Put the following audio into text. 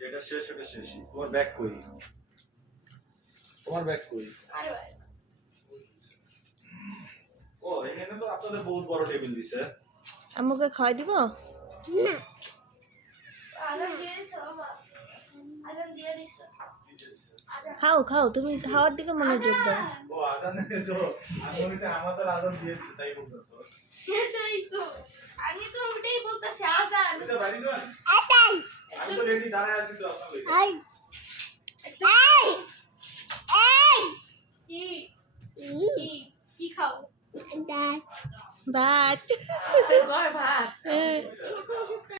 যেটা শেষ ওটা শেষ। তোমার ব্যাগ কই? তোমার ব্যাগ কই? ও এখানে তো আসলে বহুত বড় টেবিল দিছে। আম্মুকে খাওয়াই দিব? না। খাও খাও, তুমি খাওয়ার দিকে মনোযোগ দাও। ও আজান দিয়েছো? আমি বলেছি আমাদের আজান দিয়েছে তাই বলতেছো। সেটাই তো, আমি তো ওটাই বলতেছি আজান। বুঝা বাইরে যান। আজান। আমি তো রেডি দাঁড়ায় আছি তো আপনার লাগি। এই এই এই কি খাও? ভাত। ঘর ভাত।